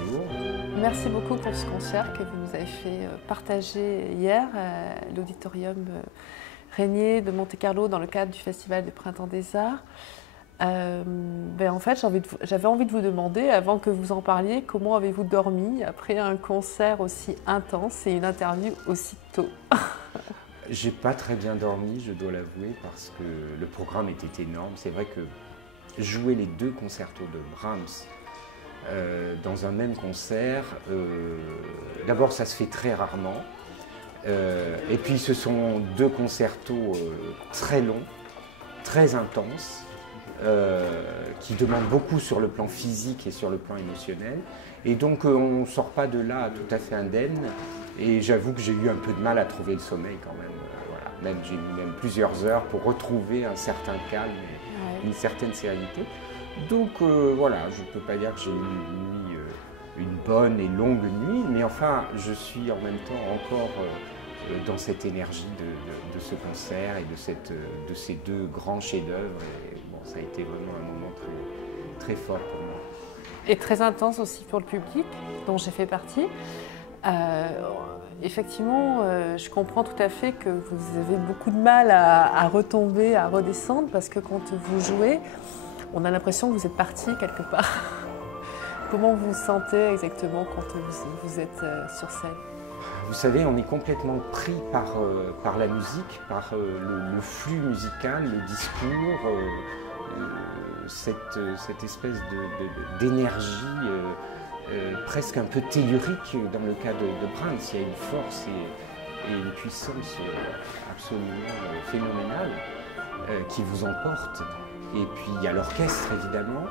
bonjour. Merci beaucoup pour ce concert que vous nous avez fait partager hier à l'auditorium Régnier de Monte-Carlo dans le cadre du Festival du Printemps des Arts. En fait, j'avais envie de vous demander, avant que vous en parliez, comment avez-vous dormi après un concert aussi intense et une interview aussi tôt? J'ai pas très bien dormi, je dois l'avouer, parce que le programme était énorme. C'est vrai que jouer les deux concertos de Brahms dans un même concert, d'abord ça se fait très rarement, et puis ce sont deux concertos très longs, très intenses, qui demandent beaucoup sur le plan physique et sur le plan émotionnel, et donc on ne sort pas de là tout à fait indemne, et j'avoue que j'ai eu un peu de mal à trouver le sommeil quand même. Voilà. J'ai mis même plusieurs heures pour retrouver un certain calme et une certaine sérénité. Donc voilà, je ne peux pas dire que j'ai eu une bonne et longue nuit, mais enfin je suis en même temps encore dans cette énergie de ce concert et de ces deux grands chefs-d'œuvre. Bon, ça a été vraiment un moment très, très fort pour moi. Et très intense aussi pour le public, dont j'ai fait partie. Effectivement, je comprends tout à fait que vous avez beaucoup de mal à retomber, à redescendre, parce que quand vous jouez, on a l'impression que vous êtes parti quelque part. Comment vous vous sentez exactement quand vous êtes sur scène? Vous savez, on est complètement pris par la musique, par le flux musical, le discours, cette espèce d'énergie presque un peu tellurique dans le cas de Brahms. Il y a une force et une puissance absolument phénoménale qui vous emporte. Et puis il y a l'orchestre évidemment.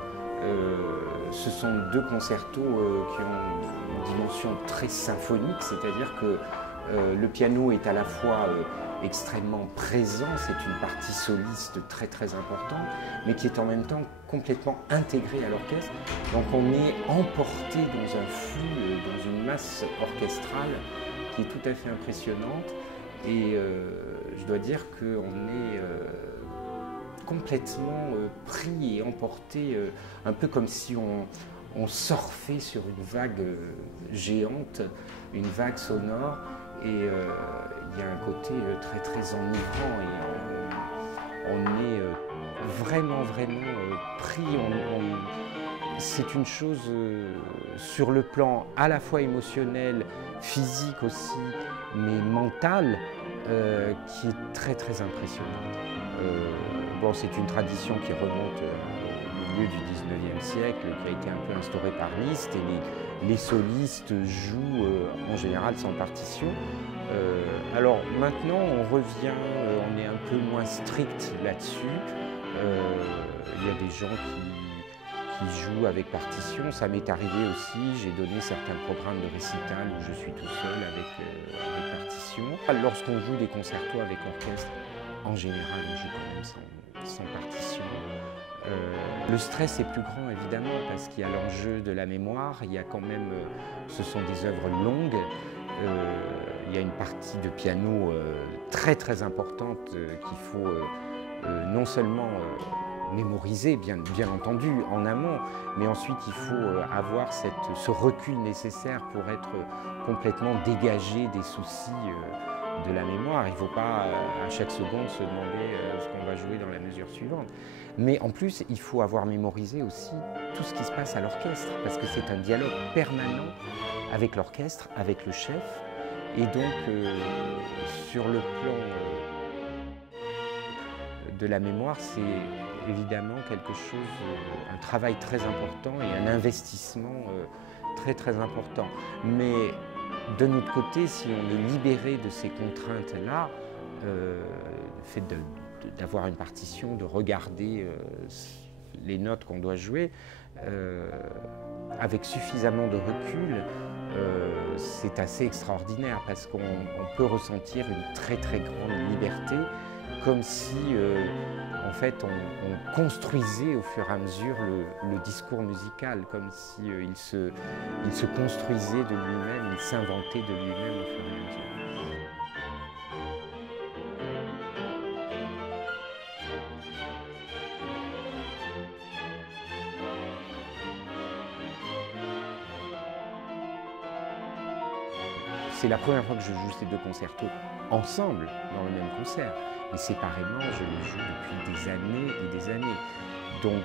Ce sont deux concertos qui ont une dimension très symphonique, c'est-à-dire que le piano est à la fois extrêmement présent, c'est une partie soliste très très importante, mais qui est en même temps complètement intégrée à l'orchestre. Donc on est emporté dans un flux, dans une masse orchestrale qui est tout à fait impressionnante. Et je dois dire qu'on est complètement pris et emporté, un peu comme si on surfait sur une vague géante, une vague sonore, et il y a un côté très très enivrant, et on est vraiment pris. C'est une chose sur le plan à la fois émotionnel, physique aussi, mais mental, qui est très très impressionnante. Bon, c'est une tradition qui remonte au milieu du 19e siècle, qui a été un peu instaurée par Liszt, et les solistes jouent en général sans partition. Alors maintenant, on revient, on est un peu moins strict là-dessus. Il y a des gens qui jouent avec partition. Ça m'est arrivé aussi, j'ai donné certains programmes de récital où je suis tout seul avec partition. Lorsqu'on joue des concertos avec orchestre, en général, on joue quand même sans partition. Le stress est plus grand évidemment parce qu'il y a l'enjeu de la mémoire, il y a quand même, ce sont des œuvres longues, il y a une partie de piano très très importante qu'il faut non seulement mémoriser bien entendu en amont, mais ensuite il faut avoir ce recul nécessaire pour être complètement dégagé des soucis de la mémoire. Il ne faut pas à chaque seconde se demander ce qu'on va jouer dans la mesure suivante. Mais en plus, il faut avoir mémorisé aussi tout ce qui se passe à l'orchestre, parce que c'est un dialogue permanent avec l'orchestre, avec le chef. Et donc, sur le plan de la mémoire, c'est évidemment quelque chose, un travail très important et un investissement très très important. Mais de notre côté, si on est libéré de ces contraintes-là, le fait d'avoir une partition, de regarder les notes qu'on doit jouer, avec suffisamment de recul, c'est assez extraordinaire parce qu'on peut ressentir une très très grande liberté, comme si en fait on construisait au fur et à mesure le discours musical, comme si il se construisait de lui-même, il s'inventait de lui-même au fur et à mesure. c'est la première fois que je joue ces deux concertos ensemble dans le même concert. Mais séparément, je les joue depuis des années et des années. Donc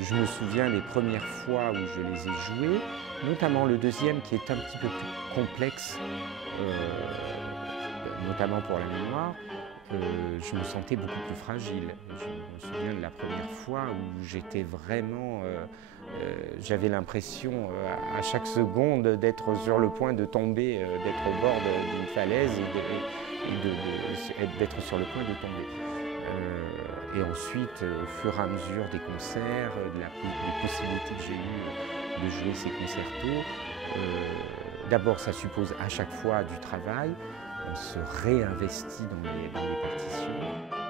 je me souviens des premières fois où je les ai joués, notamment le deuxième qui est un petit peu plus complexe, notamment pour la mémoire. Je me sentais beaucoup plus fragile. Je me souviens de la première fois où j'étais vraiment... j'avais l'impression à chaque seconde d'être sur le point de tomber, d'être au bord d'une falaise et d'être sur le point de tomber. Et ensuite, au fur et à mesure des concerts, des possibilités que j'ai eues de jouer ces concertos, d'abord ça suppose à chaque fois du travail, on se réinvestit dans les partitions.